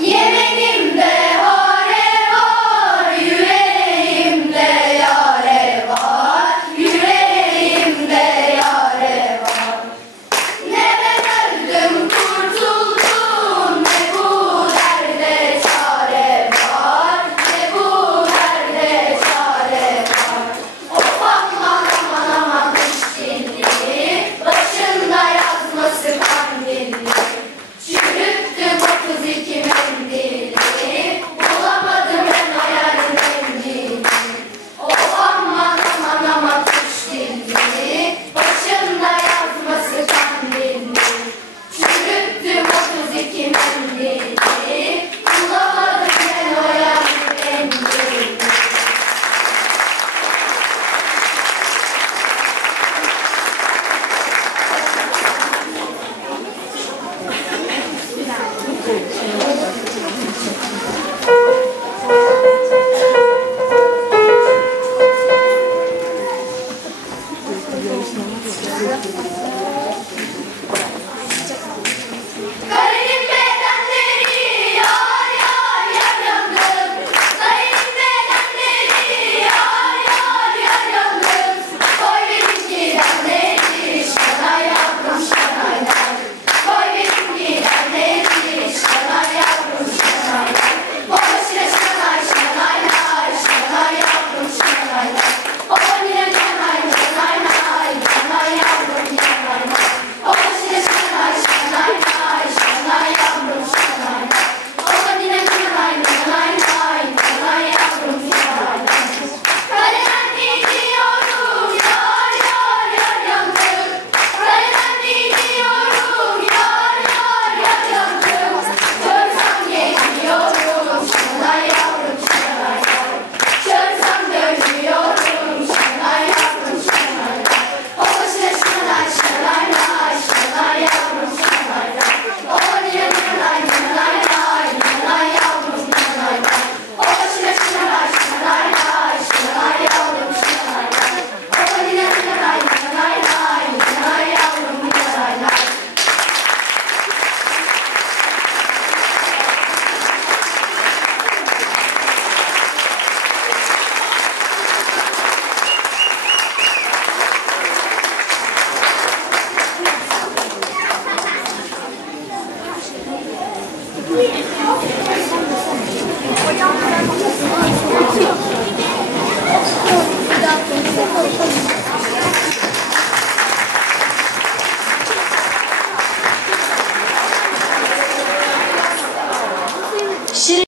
Yeah. 有什么？Yeah.